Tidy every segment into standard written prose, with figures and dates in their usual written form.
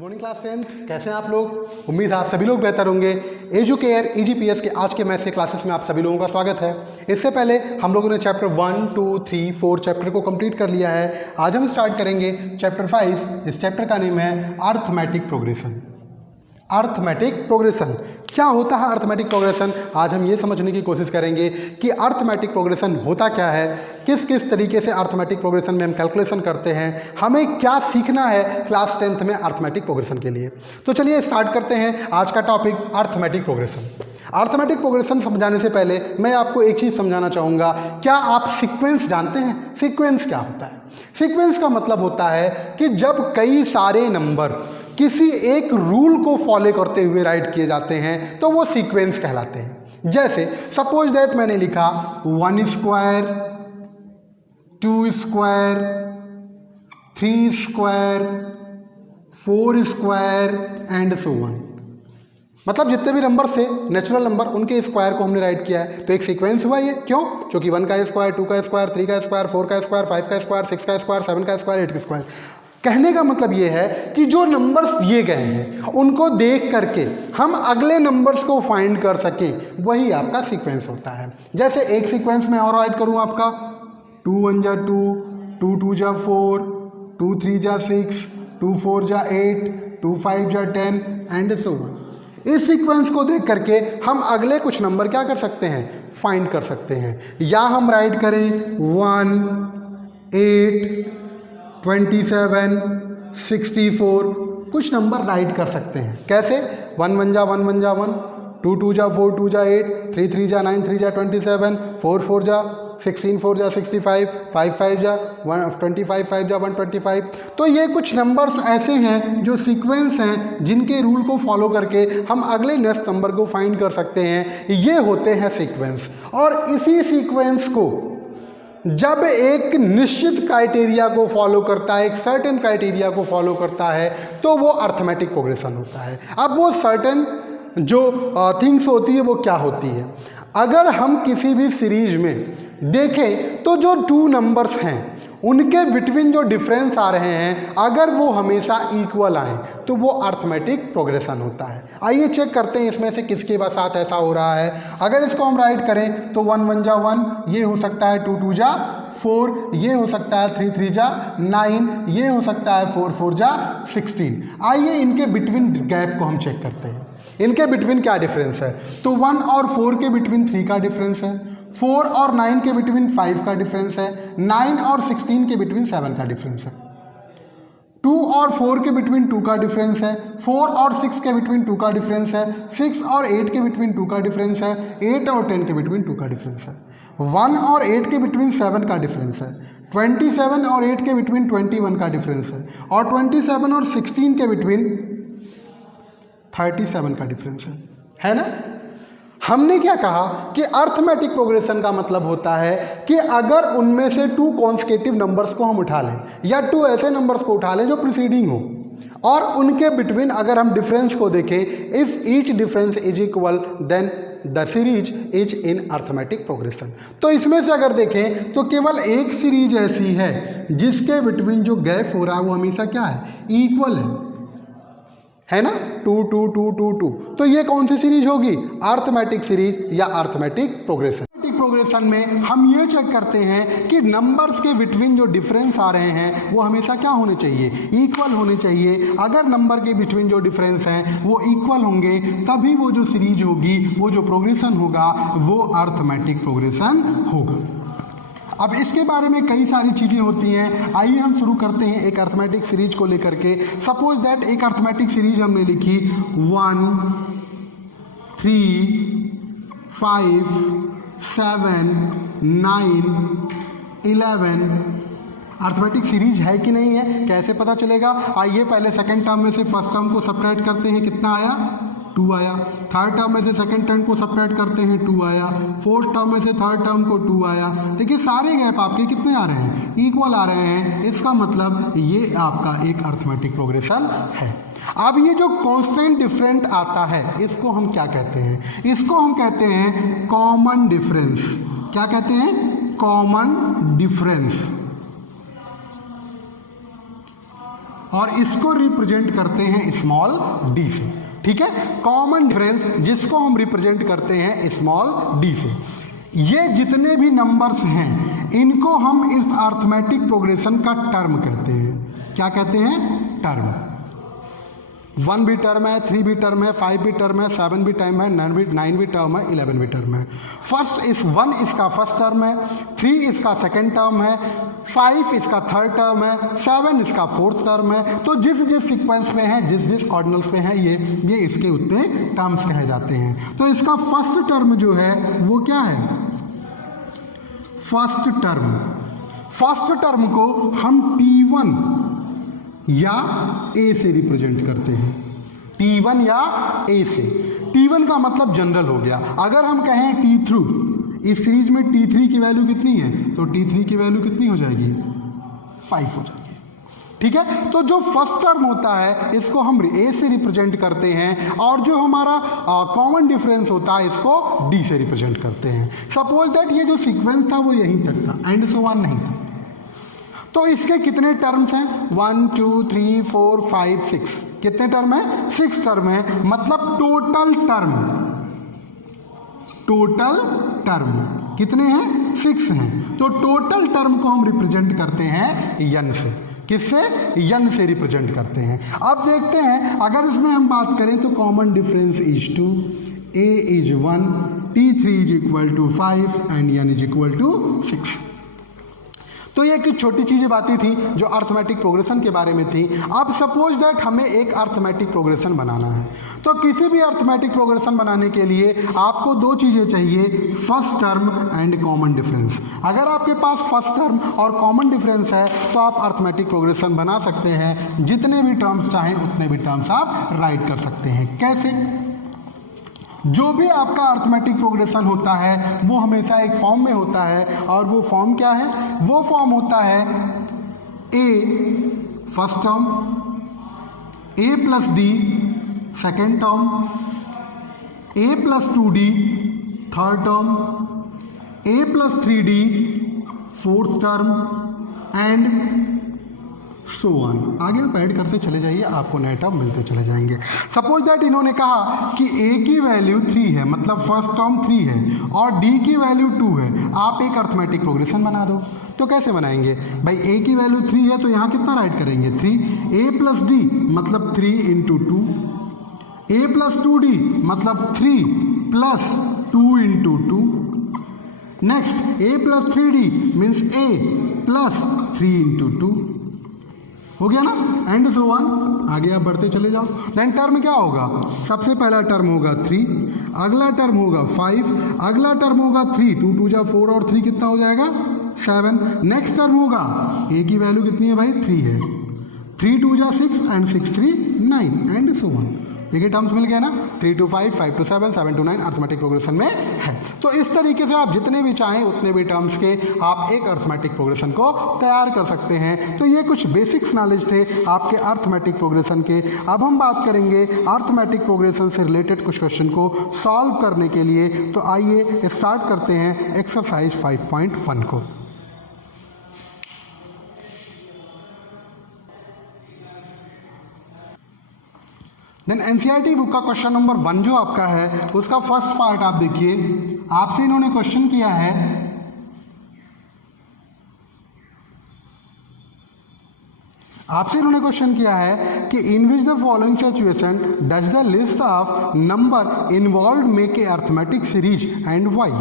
Morning class 10th, कैसे हैं आप लोग। उम्मीद है आप सभी लोग बेहतर होंगे। एजुकेयर EGPS के आज के मैथ्स के क्लासेस में आप सभी लोगों का स्वागत है। इससे पहले हम लोगों ने चैप्टर 1, 2, 3, 4 चैप्टर को कंप्लीट कर लिया है। आज हम स्टार्ट करेंगे चैप्टर 5। इस चैप्टर का नेम है अर्थमेटिक प्रोग्रेशन। अर्थमेटिक प्रोग्रेशन क्या होता है? अर्थमेटिक प्रोग्रेशन आज हम ये समझने की कोशिश करेंगे कि अर्थमेटिक प्रोग्रेशन होता क्या है, किस किस तरीके से अर्थमेटिक प्रोग्रेशन में हम कैलकुलेशन करते हैं, हमें क्या सीखना है क्लास 10th में अर्थमेटिक प्रोग्रेशन के लिए। तो चलिए स्टार्ट करते हैं आज का topic arithmetic progression. Arithmetic progression समझाने से पहले मैं आपको एक चीज़ समझाना चाहूँगा। क्या आप सीक्वेंस जानते हैं? सीक्वेंस क्या होता है? सीक्वेंस का मतलब होता है कि जब कई सारे नंबर किसी एक रूल को फॉलो करते हुए राइट किए जाते हैं तो वो सीक्वेंस कहलाते हैं। जैसे सपोज दैट मैंने लिखा 1 square, 2 square, 3 square, 4 square and so on. मतलब जितने भी नंबर से नेचुरल नंबर उनके स्क्वायर को हमने राइट किया है तो एक सीक्वेंस हुआ ये। क्यों? क्योंकि 1 का स्क्वायर, 2 का स्क्वायर, 3 का स्क्वायर, 4 का स्क्वायर, 5 का स्क्वायर, 6 का स्क्वायर, 7 का स्क्वायर, 8 का स्क्वायर। कहने का मतलब ये है कि जो नंबर्स दिए गए हैं उनको देख करके हम अगले नंबर्स को फाइंड कर सकें, वही आपका सीक्वेंस होता है। जैसे एक सीक्वेंस में और राइट करूं आपका 2 1 जा 2, 2 2 जा 4, 2 3 जा 6, 2 4 जा 8, 2 5 जा 10 एंड सो ऑन। इस सीक्वेंस को देख करके हम अगले कुछ नंबर क्या कर सकते हैं? फाइंड कर सकते हैं। या हम राइट करें 1 8 27 64, कुछ नंबर राइट कर सकते हैं। कैसे? 1 1 जा 1 1 जा 1, 2 2 जा 4 2 जा 8, 3 3 जा 9 3 जा 27, 4 4 जा 16 4 जा 65, 5 5 जा 125, 5 जा 125। तो ये कुछ नंबर्स ऐसे हैं जो सीक्वेंस हैं जिनके रूल को फॉलो करके हम अगले नेक्स्ट नंबर को फाइंड कर सकते हैं। ये होते हैं सीक्वेंस। और इसी सीक्वेंस को जब एक निश्चित क्राइटेरिया को फॉलो करता है, एक सर्टेन क्राइटेरिया को फॉलो करता है तो वो अर्थमेटिक प्रोग्रेशन होता है। अब वो सर्टेन जो थिंग्स होती है वो क्या होती है? अगर हम किसी भी सीरीज में देखें तो जो 2 नंबर्स हैं उनके बिटवीन जो डिफरेंस आ रहे हैं अगर वो हमेशा इक्वल आए तो वो अर्थमेटिक प्रोग्रेशन होता है। आइए चेक करते हैं इसमें से किसके साथ ऐसा हो रहा है। अगर इसको हम राइट करें तो 1 1 जा 1, ये हो सकता है 2 2 जा 4, ये हो सकता है 3 3 जा 9, ये हो सकता है 4 4 जा 16। आइए इनके बिटवीन गैप को हम चेक करते हैं। इनके बिटवीन क्या डिफरेंस है? तो 1 और 4 के बिटवीन 3 का डिफरेंस है, 4 और 9 के बिटवीन 5 का डिफरेंस है, 9 और 16 के बिटवीन 7 का डिफरेंस है, 2 और 4 के बिटवीन 2 का डिफरेंस है, 4 और 6 के बिटवीन 2 का डिफरेंस है, 6 और 8 के बिटवीन 2 का डिफरेंस है, 8 और 10 के बिटवीन 2 का डिफरेंस है, 1 और 8 के बिटवीन 7 का डिफरेंस है, 27 और 8 के बिटवीन 21 का डिफरेंस है, और 27 और 16 के बिटवीन 37 का डिफरेंस है ना। हमने क्या कहा कि अर्थमेटिक प्रोग्रेशन का मतलब होता है कि अगर उनमें से 2 कॉन्सेक्यूटिव नंबर्स को हम उठा लें या 2 ऐसे नंबर्स को उठा लें जो प्रीसीडिंग हो और उनके बिटवीन अगर हम डिफरेंस को देखें, if each difference is equal then the series is in arithmetic progression. तो इसमें से अगर देखें तो केवल एक सीरीज ऐसी है जिसके बिटवीन जो गैप हो रहा है वो हमेशा क्या है? इक्वल है ना, 2 2 2 2 2। तो ये कौन सी सीरीज होगी? अर्थमेटिक सीरीज या अर्थमेटिक प्रोग्रेशन। अर्थमेटिक प्रोग्रेशन में हम ये चेक करते हैं कि नंबर्स के बिटवीन जो डिफरेंस आ रहे हैं वो हमेशा क्या होने चाहिए? इक्वल होने चाहिए। अगर नंबर के बिटवीन जो डिफरेंस हैं वो इक्वल होंगे तभी वो जो सीरीज होगी, वो जो प्रोग्रेशन होगा वो अर्थमेटिक प्रोग्रेशन होगा। अब इसके बारे में कई सारी चीज़ें होती हैं। आइए हम शुरू करते हैं एक अर्थमेटिक सीरीज को लेकर के। सपोज दैट एक अर्थमेटिक सीरीज हमने लिखी 1 3 5 7 9 11। अर्थमेटिक सीरीज है कि नहीं है कैसे पता चलेगा? आइए पहले सेकंड टर्म में से फर्स्ट टर्म को सब्ट्रैक्ट करते हैं, कितना आया? 2 आया। थर्ड टर्म में से सेकंड टर्म को सब्ट्रैक्ट करते हैं, 2 आया। फोर्थ टर्म में से थर्ड टर्म को 2 आया। देखिए सारे गैप आपके कितने आ रहे हैं? इक्वल आ रहे हैं। इसका मतलब ये आपका एक अर्थमेटिक प्रोग्रेशन है। अब ये जो कांस्टेंट डिफरेंट आता है इसको हम क्या कहते हैं? इसको हम कहते हैं कॉमन डिफरेंस। क्या कहते हैं? Common difference. और इसको रिप्रेजेंट करते हैं स्मॉल डी से। ठीक है, कॉमन डिफरेंस जिसको हम रिप्रेजेंट करते हैं स्मॉल डी से। ये जितने भी नंबर्स हैं इनको हम इस अर्थमेटिक प्रोग्रेशन का टर्म कहते हैं। क्या कहते हैं? टर्म। 1 भी टर्म है, 3 भी टर्म है, 5 भी टर्म है, 7 भी टर्म है, 9 भी टर्म है, 11 भी टर्म है। फर्स्ट इस 1 इसका फर्स्ट टर्म है, 3 इसका सेकंड टर्म है, 5 इसका थर्ड टर्म है, 7 इसका फोर्थ टर्म है। तो जिस जिस सीक्वेंस में है, जिस जिस ऑर्डिनल्स पे है, ये इसके उतने टर्म्स कहे जाते हैं। तो इसका फर्स्ट टर्म जो है वो क्या है? First term. फर्स्ट टर्म को हम T1 या A से रिप्रेजेंट करते हैं। T1 या A से। T1 का मतलब जनरल हो गया। अगर हम कहें T3, इस सीरीज में T3 की वैल्यू कितनी है, तो T3 की वैल्यू कितनी हो जाएगी? 5 हो जाएगी। ठीक है, तो जो फर्स्ट टर्म होता है इसको हम A से रिप्रेजेंट करते हैं, और जो हमारा कॉमन डिफरेंस होता है इसको D से रिप्रेजेंट करते हैं। सपोज दैट ये जो सीक्वेंस था वो यहीं तक था, एंड सो ऑन नहीं था। तो इसके कितने टर्म्स हैं? 1 2 3 4 5 6। कितने टर्म है? 6 टर्म है। मतलब टोटल टर्म कितने हैं? 6 हैं। तो टोटल टर्म को हम रिप्रेजेंट करते हैं n से। किससे? n से रिप्रेजेंट करते हैं। अब देखते हैं, अगर इसमें हम बात करें तो common difference is 2, a is 1, T3 is equal to 5 and n is equal to 6। तो ये कुछ छोटी चीज़ें बातें थी जो अर्थमेटिक प्रोग्रेशन के बारे में थी। अब सपोज दैट हमें एक अर्थमेटिक प्रोग्रेशन बनाना है, तो किसी भी अर्थमेटिक प्रोग्रेशन बनाने के लिए आपको 2 चीज़ें चाहिए, first term and common difference. अगर आपके पास फर्स्ट टर्म और कॉमन डिफरेंस है तो आप अर्थमेटिक प्रोग्रेशन बना सकते हैं। जितने भी टर्म्स चाहें उतने भी टर्म्स आप राइट कर सकते हैं। कैसे? जो भी आपका अर्थमेटिक प्रोग्रेशन होता है वो हमेशा एक फॉर्म में होता है, और वो फॉर्म क्या है? वो फॉर्म होता है A first term, A plus D second term, A plus 2D third term, A plus 3D fourth term, and so on. आगे आप ऐड करते चले जाइए, आपको नए टर्म मिलते चले जाएंगे। सपोज दैट इन्होंने कहा कि A की वैल्यू 3 है, मतलब फर्स्ट टर्म 3 है, और D की वैल्यू 2 है। आप एक अर्थमेटिक प्रोग्रेशन बना दो। तो कैसे बनाएंगे भाई? A की वैल्यू 3 है तो यहाँ कितना राइट करेंगे? 3। A प्लस D मतलब 3 इंटू 2, A प्लस 2D मतलब 3 plus 2 into 2। Next A plus 3D means A plus 3 into 2। हो गया ना? And so on. आगे आप बढ़ते चले जाओ। देन टर्म क्या होगा? सबसे पहला टर्म होगा 3, अगला टर्म होगा 5, अगला टर्म होगा 3, 2 2 जा 4 और 3 कितना हो जाएगा? 7। नेक्स्ट टर्म होगा A की वैल्यू कितनी है भाई? 3 है, 3 2 जा 6 एंड 6 3 9 एंड सो ऑन। देखिए टर्म्स मिल गया ना? 3 to 5, 5 to 7, 7 to 9 arithmetic progression में है। तो इस तरीके से आप जितने भी चाहें उतने भी टर्म्स के आप एक अर्थमेटिक प्रोग्रेशन को तैयार कर सकते हैं। तो ये कुछ बेसिक्स नॉलेज थे आपके अर्थमेटिक प्रोग्रेशन के। अब हम बात करेंगे अर्थमेटिक प्रोग्रेशन से रिलेटेड कुछ क्वेश्चन को सॉल्व करने के लिए। तो आइए स्टार्ट करते हैं एक्सरसाइज 5.1 को। देन एनसीईआरटी बुक का क्वेश्चन नंबर 1 जो आपका है उसका फर्स्ट पार्ट आप देखिए। आपसे इन्होंने क्वेश्चन किया है कि in which the following situation does the list of number involve make a arithmetic series and why.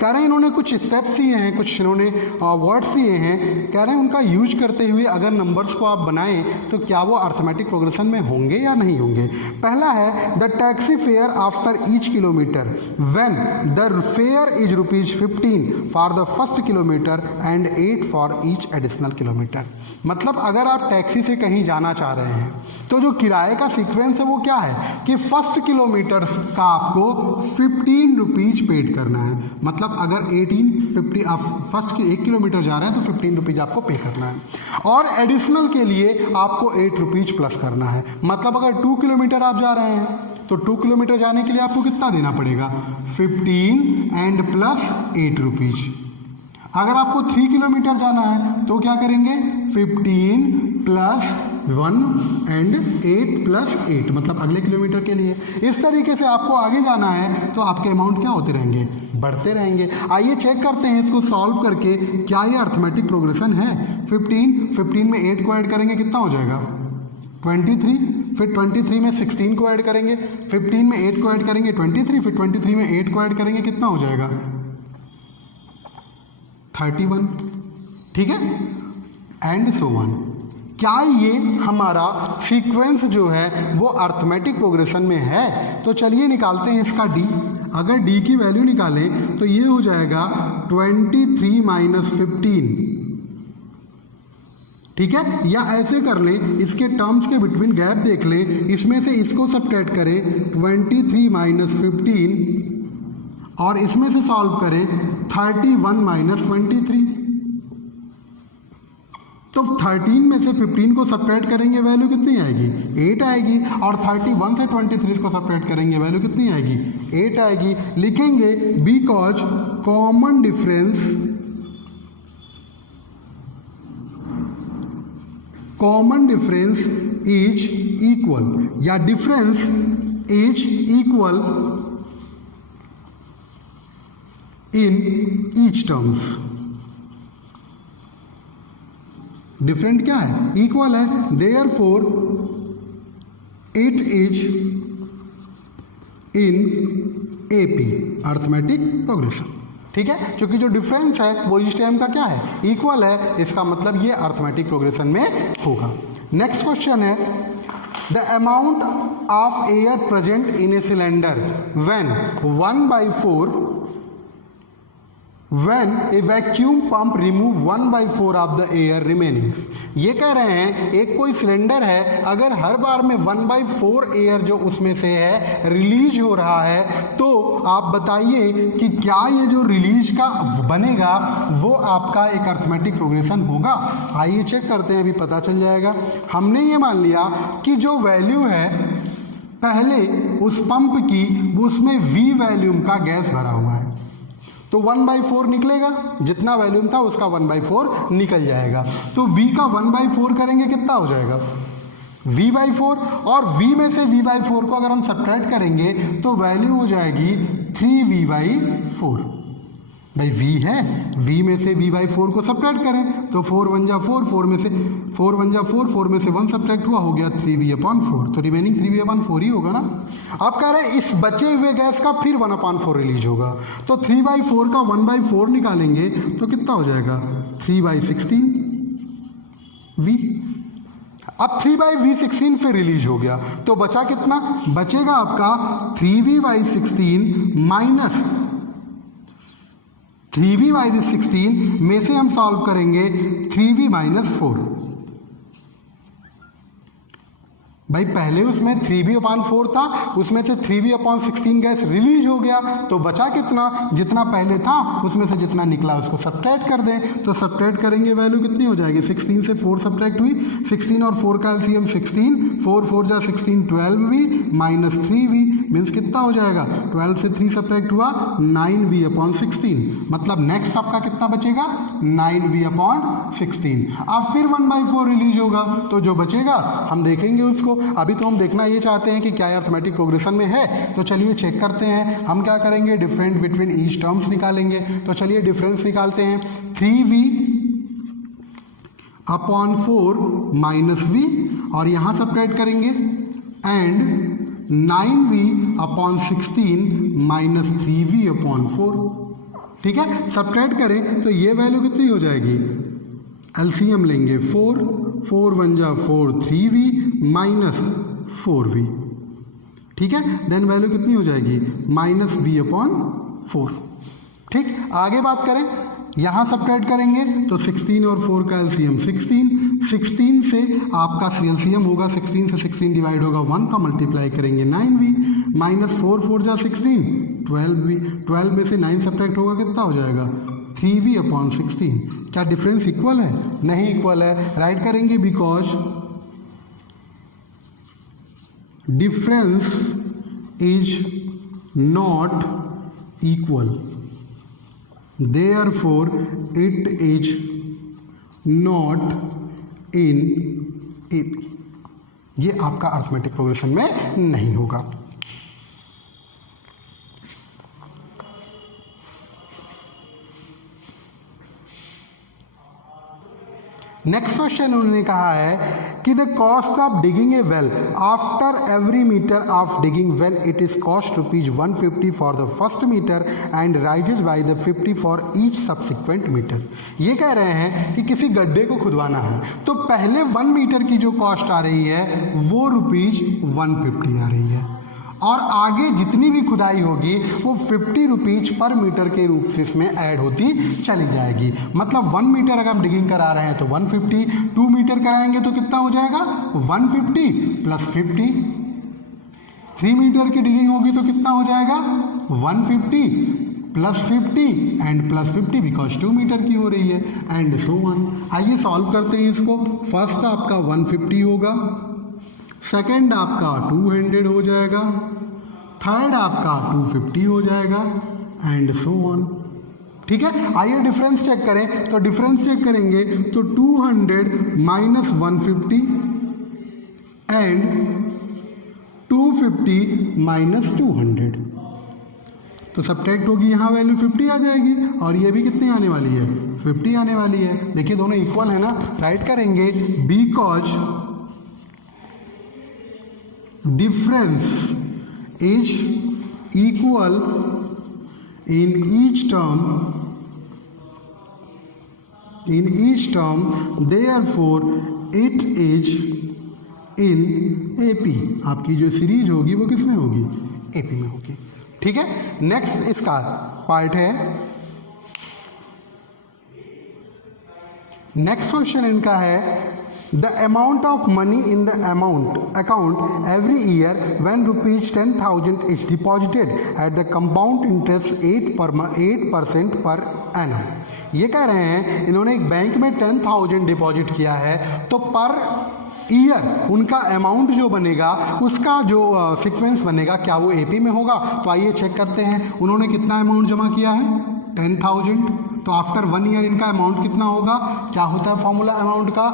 कह रहे हैं इन्होंने कुछ स्टेप्स दिए हैं, कुछ इन्होंने वर्ड्स दिए हैं। कह रहे हैं उनका यूज करते हुए अगर नंबर्स को आप बनाएं तो क्या वो अर्थमेटिक प्रोग्रेशन में होंगे या नहीं होंगे। पहला है the taxi fare after each kilometre when the fair is ₹15 for the first kilometre and 8 for each additional kilometre. मतलब अगर आप टैक्सी से कहीं जाना चाह रहे हैं तो जो किराए का सीक्वेंस है वो क्या है कि फर्स्ट किलोमीटर का आपको 15 रुपीज़ पेड करना है। मतलब अगर 1850 आप फर्स्ट 1 किलोमीटर जा रहे हैं तो 15 रुपीज़ आपको पे करना है, और एडिशनल के लिए आपको 8 रुपीज़ प्लस करना है। मतलब अगर 2 किलोमीटर आप जा रहे हैं तो 2 किलोमीटर जाने के लिए आपको कितना देना पड़ेगा? 15 एंड प्लस 8 रुपीज़। अगर आपको 3 किलोमीटर जाना है तो क्या करेंगे? 15 प्लस 1 एंड 8 प्लस 8, मतलब अगले किलोमीटर के लिए। इस तरीके से आपको आगे जाना है तो आपके अमाउंट क्या होते रहेंगे, बढ़ते रहेंगे। आइए चेक करते हैं इसको सॉल्व करके, क्या ये अर्थमेटिक प्रोग्रेशन है। 15 में 8 को ऐड करेंगे कितना हो जाएगा 23, फिर 23 में 16 को ऐड करेंगे, 15 में 8 को ऐड करेंगे 23, फिर 23 में 8 को ऐड करेंगे कितना हो जाएगा 31, ठीक है, एंड सो ऑन। क्या ये हमारा सीक्वेंस जो है वो अर्थमेटिक प्रोग्रेशन में है? तो चलिए निकालते हैं इसका डी। अगर डी की वैल्यू निकालें तो ये हो जाएगा 23 माइनस 15, ठीक है। या ऐसे कर लें, इसके टर्म्स के बिटवीन गैप देख लें, इसमें से इसको सब्ट्रैक्ट करें 23 माइनस 15 और इसमें से सॉल्व करें 31 माइनस 23। तो 13 में से 15 को सब्ट्रैक्ट करेंगे वैल्यू कितनी आएगी 8 आएगी, और 31 से 23 को सब्ट्रैक्ट करेंगे वैल्यू कितनी आएगी 8 आएगी। लिखेंगे because common difference is equal, या difference is equal in each terms. Different क्या है, इक्वल है, therefore it is in AP, arithmetic progression, ठीक है। क्योंकि जो डिफरेंस है वो इस टाइम का क्या है, इक्वल है, इसका मतलब ये अर्थमेटिक प्रोग्रेशन में होगा। नेक्स्ट क्वेश्चन है, the amount of air present in a cylinder when 1/4 when a vacuum pump remove 1/4 of the air remaining। ये कह रहे हैं एक कोई सिलेंडर है, अगर हर बार में 1/4 एयर जो उसमें से है रिलीज हो रहा है, तो आप बताइए कि क्या ये जो रिलीज का बनेगा वो आपका एक अर्थमेटिक प्रोग्रेशन होगा। आइए चेक करते हैं, अभी पता चल जाएगा। हमने ये मान लिया कि जो वैल्यू है पहले उस पंप की, उसमें V वैल्यूम का गैस भरा हुआ है, तो 1/4 निकलेगा, जितना वैल्यूम था उसका 1/4 निकल जाएगा। तो V का 1/4 करेंगे कितना हो जाएगा V/4, और V में से V/4 को अगर हम सब्ट्रैक्ट करेंगे तो वैल्यू हो जाएगी 3V/4। भाई V है, V में से V/4 को सब्ट्रैक्ट करें तो 4 1 जा 4, 4 में से 4 1 जा 4, 4 में से 1 सब्ट्रैक्ट हुआ, हो गया 3V/4, तो रिमेनिंग 3V/4 ही होगा ना। अब कह रहे हैं इस बचे हुए गैस का फिर 1/4 रिलीज होगा, तो 3/4 का 1/4 निकालेंगे तो कितना हो जाएगा 3/16 V। अब 3/V16 फिर रिलीज हो गया, तो बचा कितना, बचेगा आपका 3V/16 माइनस 3V/16 में से हम सॉल्व करेंगे 3V-4। भाई पहले उसमें 3V/4 था, उसमें से 3V/16 गैस रिलीज हो गया, तो बचा कितना, जितना पहले था उसमें से जितना निकला उसको सब्ट्रैक्ट कर दें। तो सब्ट्रैक्ट करेंगे वैल्यू कितनी हो जाएगी, 16 से 4 सब्ट्रैक्ट हुई, 16 और 4 का एलसीएम 16, 4 4 जा 16 12V माइनस 3V मीन्स कितना हो जाएगा, 12 से 3 सब्ट्रैक्ट हुआ 9V/16, मतलब नेक्स्ट आपका कितना बचेगा 9V/16। अब फिर 1/4 रिलीज होगा, तो जो बचेगा हम देखेंगे उसको। अभी तो हम देखना ये चाहते हैं कि क्या अर्थमेटिक प्रोग्रेशन में है, तो चलिए चेक करते हैं। हम क्या करेंगे, डिफरेंट बिटवीन ईच टर्म्स निकालेंगे। तो चलिए डिफरेंस निकालते हैं, 3V/4 माइनस V, और यहाँ सब्ट्रैक्ट करेंगे, एंड 9V/16 माइनस 3V/4, ठीक है। सब्ट्रैक्ट करें तो ये वैल्यू कितनी हो जाएगी, एलसीएम लेंगे 4 4 1 जा 4 3V माइनस 4V, ठीक है। देन वैल्यू कितनी हो जाएगी -V/4, ठीक। आगे बात करें, यहाँ सब्ट्रैक्ट करेंगे तो 16 और 4 का एलसीएम 16, 16 से आपका एलसीएम होगा, 16 से 16 डिवाइड होगा 1 का, मल्टीप्लाई करेंगे 9V माइनस 4 4 जा 16 12V, 12 में से 9 सब्ट्रैक्ट होगा कितना हो जाएगा 3V/16। क्या डिफरेंस इक्वल है, नहीं इक्वल है, राइट करेंगे because difference is not equal, therefore it is not in AP। ये आपका अर्थमेटिक प्रोग्रेशन में नहीं होगा। नेक्स्ट क्वेश्चन उन्होंने कहा है कि the cost of digging a well after every metre of digging well it is cost ₹150 for the first metre and rises by the 50 for each subsequent metre. ये कह रहे हैं कि किसी गड्ढे को खुदवाना है तो पहले 1 मीटर की जो कॉस्ट आ रही है वो ₹150 आ रही है, और आगे जितनी भी खुदाई होगी वो ₹50 पर मीटर के रूप से इसमें ऐड होती चली जाएगी। मतलब 1 मीटर अगर हम डिगिंग करा रहे हैं तो 150, 2 मीटर कराएंगे तो कितना हो जाएगा 150 प्लस 50, 3 मीटर की डिगिंग होगी तो कितना हो जाएगा 150 plus 50 and plus 50 because 2 metre की हो रही है एंड सो ऑन। आइए सॉल्व करते हैं इसको। फर्स्ट आपका 150 होगा, सेकेंड आपका 200 हो जाएगा, थर्ड आपका 250 हो जाएगा एंड सो ऑन। ठीक है, आइए डिफरेंस चेक करें। तो डिफरेंस चेक करेंगे तो 200 माइनस 150 एंड 250 माइनस 200, तो सब्ट्रैक्ट होगी, यहाँ वैल्यू 50 आ जाएगी और ये भी कितनी आने वाली है 50 आने वाली है। देखिए दोनों इक्वल है ना, राइट करेंगे because difference is equal in each term therefore it is in AP। आपकी जो सीरीज होगी वो किस में होगी AP में होगी। ठीक है, नेक्स्ट इसका पार्ट है। नेक्स्ट क्वेश्चन इनका है the amount of money in the account every year when ₹10,000 is deposited at the compound interest 8% per annum। ये कह रहे हैं इन्होंने एक बैंक में 10,000 डिपॉजिट किया है तो पर ईयर उनका अमाउंट जो बनेगा उसका जो सीक्वेंस बनेगा क्या वो AP में होगा। तो आइए चेक करते हैं। उन्होंने कितना अमाउंट जमा किया है 10,000, तो आफ्टर 1 ईयर इनका अमाउंट कितना होगा। क्या होता है फॉर्मूला अमाउंट का,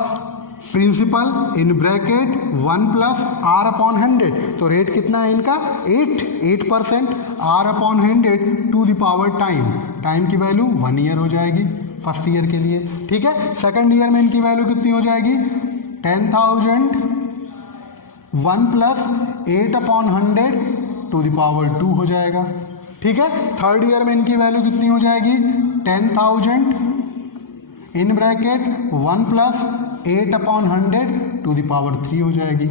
principal in bracket 1 plus R upon 100, तो रेट कितना है इनका 8%, R upon 100 to the power time की वैल्यू 1 ईयर हो जाएगी फर्स्ट ईयर के लिए। ठीक है, सेकंड ईयर में इनकी वैल्यू कितनी हो जाएगी 10,000 1 plus 8 upon 100 to the power 2 हो जाएगा। ठीक है, थर्ड ईयर में इनकी वैल्यू कितनी हो जाएगी 10,000 in bracket 1 plus 8 upon 100 to the power 3 हो जाएगी।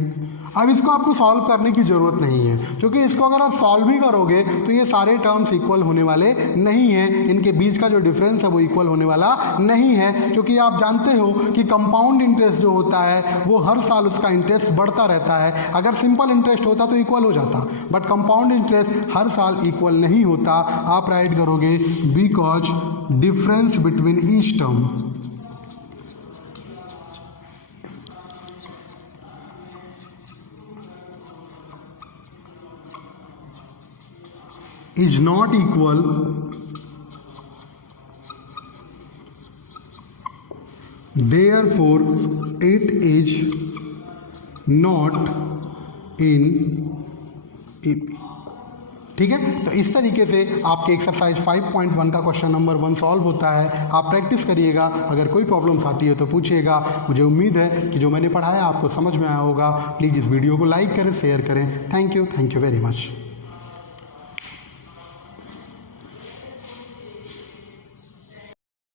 अब इसको आपको सॉल्व करने की ज़रूरत नहीं है, क्योंकि इसको अगर आप सॉल्व भी करोगे तो ये सारे टर्म्स इक्वल होने वाले नहीं हैं, इनके बीच का जो डिफरेंस है वो इक्वल होने वाला नहीं है। क्योंकि आप जानते हो कि कंपाउंड इंटरेस्ट जो होता है वो हर साल उसका इंटरेस्ट बढ़ता रहता है। अगर सिंपल इंटरेस्ट होता तो इक्वल हो जाता, बट कंपाउंड इंटरेस्ट हर साल इक्वल नहीं होता। आप राइट करोगे because difference between each term is not equal therefore it is not in AP। ठीक है, तो इस तरीके से आपके एक्सरसाइज 5.1 का क्वेश्चन नंबर 1 सॉल्व होता है। आप प्रैक्टिस करिएगा, अगर कोई प्रॉब्लम्स आती है तो पूछिएगा। मुझे उम्मीद है कि जो मैंने पढ़ाया आपको समझ में आया होगा। प्लीज़ इस वीडियो को लाइक करें, शेयर करें। Thank you very much.